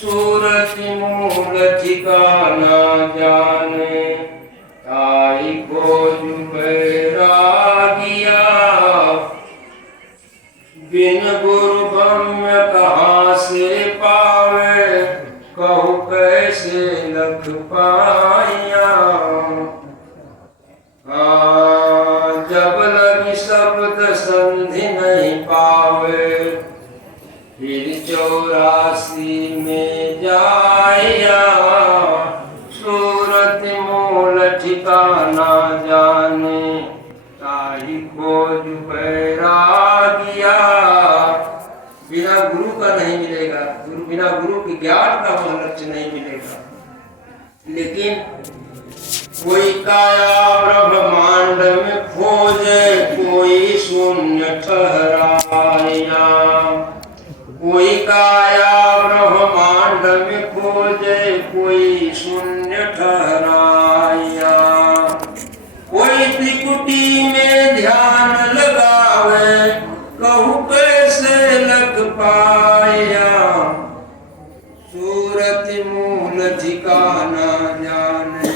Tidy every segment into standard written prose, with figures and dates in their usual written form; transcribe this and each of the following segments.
सूरत मूल ठिकाना जाने, ताई खोज बैरागिया। बिन गुरु गम्य कहाँ से पावे, कहु कैसे लख पाया। जब लगी शब्द संधि नहीं पावे, फिर 84 में जाया। सूरत मूल ठिकाना जाने, ताही खोज बैरागिया। बिना गुरु का नहीं मिलेगा, बिना गुरु के ज्ञान का लक्ष्य नहीं मिलेगा। लेकिन कोई काया ब्रह्मांड में खोजे, कोई शून्य ठहराया। कोई काया ब्रह्मांड में खोजे, कोई शून्य ठहराया। कोई त्रिकुटी में ध्यान लगावे, कहु कैसे लग पाया। सूरत मूल ठिकाना जाने,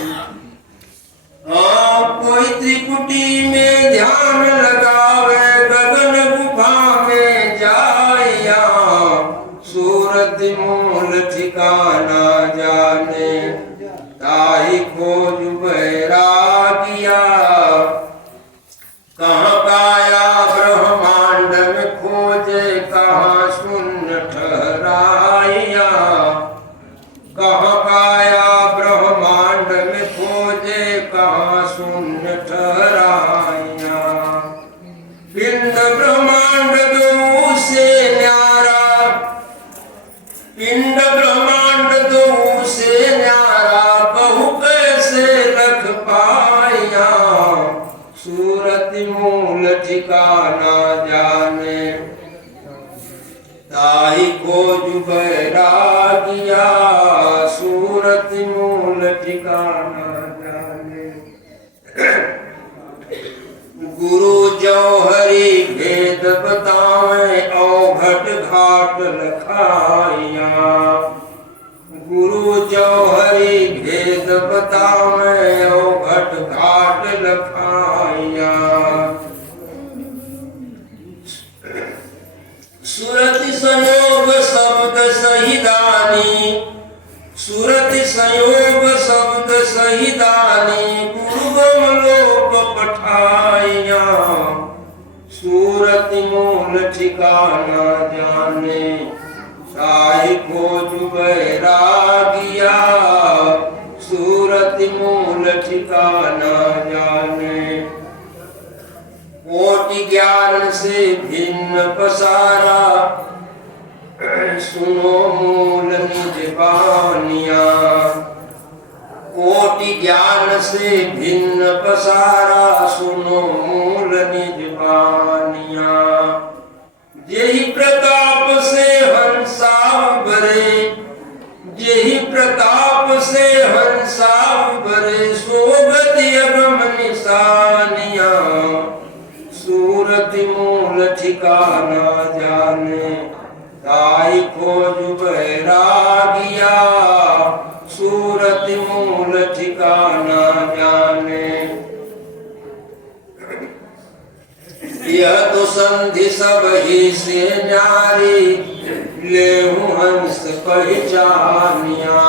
कोई त्रिकुटी में ध्यान लगावे, गगन गुफा में जाया। सूरत मूल ठिकाना जाने, ताही खोज बैरागिया। कहाँ काया ब्रह्मांड में खोजे, कहाँ शून्य ठहराया। कहाँ काया ब्रह्मांड में खोजे, कहाँ शून्य ठहराया। पिंड ब्रह्मांड दो से न्यारा, पिंड ब्रह्मांड दो से न्यारा, कहु कैसे लख पाया। सूरत मूल ठिकाना जाने, ताही खोज बैरागिया। सूरत मूल ठिकाना जाने। गुरु जौहरी भेद बतावे, औघट घाट लखाया। गुरु जौहरी भेद बतावे, औघट घाट लखाया। सूरत संयोग शब्द सहिदानी, सूरत संयोग शब्द सहिदानी। गुरुगम लोक पठाया। सूरत मूल ठिकाना जाने, ताही खोज बैरागिया। सूरत मूल ठिकाना जाने, कोटि ज्ञान से भिन्न पसारा, सुनो मूल निज बानिया। कोटि ज्ञान से भिन्न पसारा, सुनो मूल निज बानिया। जेहि प्रताप से हंसा बरे, जेहि प्रताप से हंसा बरे, सोगत अगम निशानिया। सूरत मूल ठिकाना जाने, ताही खोज बैरागिया। सूरत मूल ठिकाना जाने। यह तो संधि सब ही से न्यारी, लेहु हंस पहचानिया।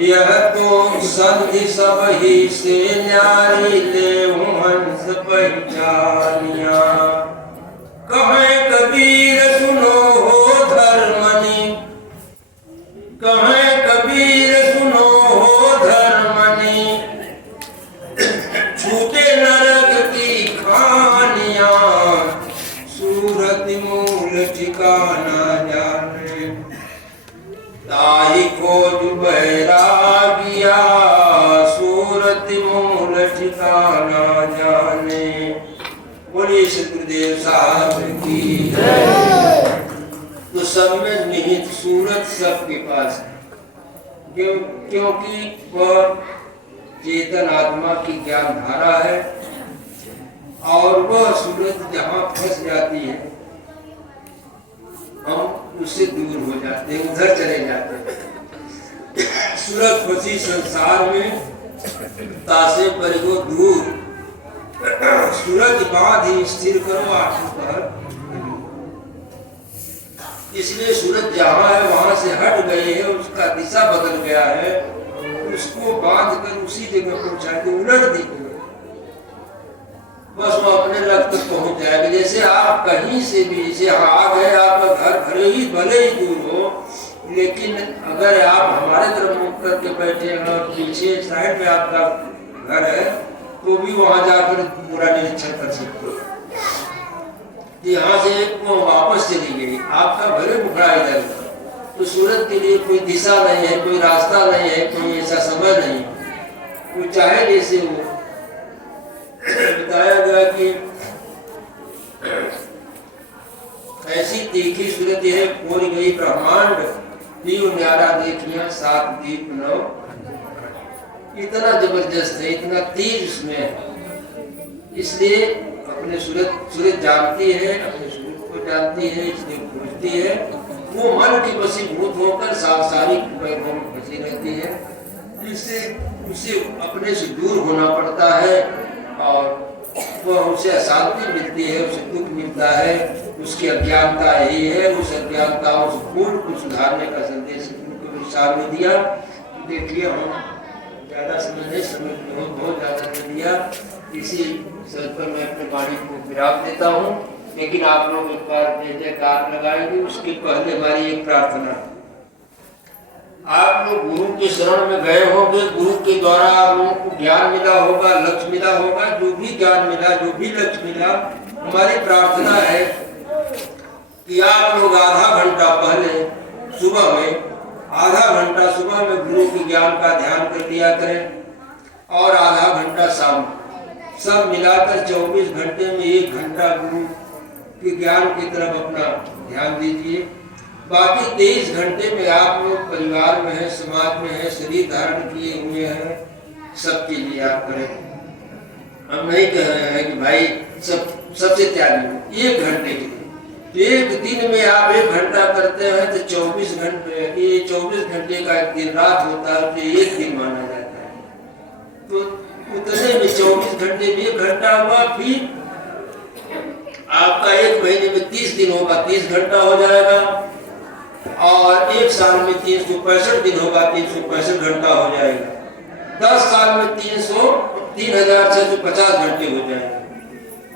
यह तो संधि सब ही से न्यारी, लेहु हंस पहचानिया। कहे कबीर सुनो हो धर्मनि, कहे कबीर सुनो हो धर्मनि। छूटे नरक की खानिया। सूरत मूल ठिकाना जाने, ताही खोज बैरागिया। सूरत मूल ठिकाना जाने। बोलिए सतगुरुदेव साहब की जय। तो सब में निहित सूरत सबके पास है, क्योंकि वह चेतन आत्मा की ज्ञान धारा है। और वह सूरत जहाँ फंस जाती है, हम उससे दूर हो जाते हैं, उधर चले जाते हैं। सूरत फंसी संसार में, तासे पर गो दूर। सूरज बांध स्थिर करो आंखों पर। इसलिए सूरज जहाँ है वहां से हट गए है, उसका दिशा बदल गया है, उसको बांध कर उसी जगह पहुंचा के उलट दी, बस वो अपने लक्ष्य तक पहुंच जाएगा। जैसे आप कहीं से भी, जैसे आ गए, आपका घर भले ही दूर हो, लेकिन अगर आप हमारे तरफ मुख करके बैठे हैं और पीछे साइड में आपका घर है, तो भी वहां जाकर पूरा निरीक्षण कर सकते हो। यहाँ से वो वापस चली गई, आपका भले मुखड़ा इधर, तो सूरज के लिए कोई दिशा नहीं है, कोई रास्ता नहीं है, कोई ऐसा समय नहीं, वो चाहे जैसे हो। बताया गया कि ऐसी तीखी सूरत है, पूरी गई ब्रह्मांड, दीव न्यारा देखिया सात दीप नौ। इतना जबरदस्त है, इतना तेज उसमें है। इसलिए अपने सूरत जानती है, अपने सूरत को जानती है, इसलिए पूछती है। वो मन की वशीभूत होकर सांसारिक वैभव में फंसी रहती है, जिससे उसे अपने से दूर होना पड़ता है और वह उसे अशांति मिलती है, उसे दुख मिलता है। उसकी अज्ञानता यही है। उस अज्ञानताओं से पूर्ण को सुधारने का संदेश उनको विचार में दिया। देखिए, हम ज़्यादा समय नहीं, समय बहुत ज़्यादा नहीं दिया, इसी सर पर मैं अपने वाणी को विराम देता हूँ। लेकिन आप लोग एक बार जय जयकार लगाएंगे, उसके पहले हमारी एक प्रार्थना। आप लोग गुरु के शरण में गए होंगे, गुरु के द्वारा आप लोगों को ज्ञान मिला होगा, लक्ष्य मिला होगा। जो भी ज्ञान मिला, जो भी लक्ष्य मिला, हमारी प्रार्थना है कि आप लोग आधा घंटा पहले सुबह में, आधा घंटा सुबह में गुरु के ज्ञान का ध्यान कर लिया करें और आधा घंटा शाम, सब मिलाकर 24 घंटे में 1 घंटा गुरु के ज्ञान की तरफ अपना ध्यान दीजिए। बाकी 23 घंटे में आप लोग परिवार में है, समाज में है, शरीर धारण किए हुए हैं, सबके लिए आप करें। हम नहीं कह रहे हैं कि भाई सबसे त्यागी 1 घंटे के लिए। एक दिन में आप 1 घंटा करते हैं तो 24 घंटे, ये 24 घंटे का एक दिन रात होता है, तो 1 दिन माना जाता है। तो उतने में 24 घंटे में 1 घंटा हुआ, फिर आपका 1 महीने में 30 दिन होगा, 30 घंटा हो जाएगा। और 1 साल में 365 दिन होगा, 365 घंटा हो जाएगा। 10 साल में 3650 घंटे हो जाएंगे।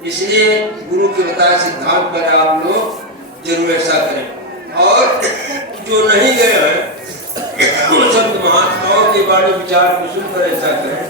इसलिए गुरु के बताए सिद्धांत पर आप लोग जरूर ऐसा करें। और जो नहीं गए हैं, उन सब महात्माओं के बारे विचार को सुनकर ऐसा करें।